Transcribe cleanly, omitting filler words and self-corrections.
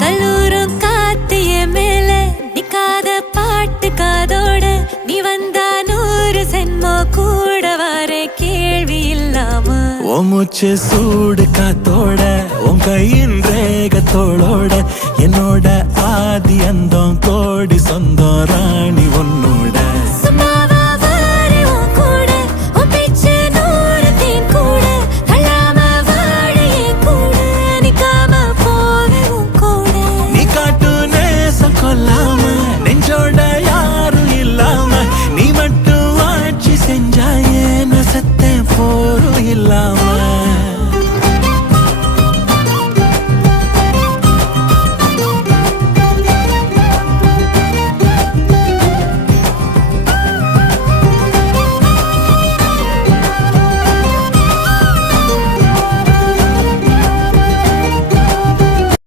கல்லூரும் காத்திய மேல நிக்காத பாட்டு காதோட நீ வந்தா 100 சென்மோ கூட வர கேள்வி இல்லாம மூச்சு சூடு காத்தோட உன் கையின் ரேகத்தோளோட என்னோட ஆதி அந்தம்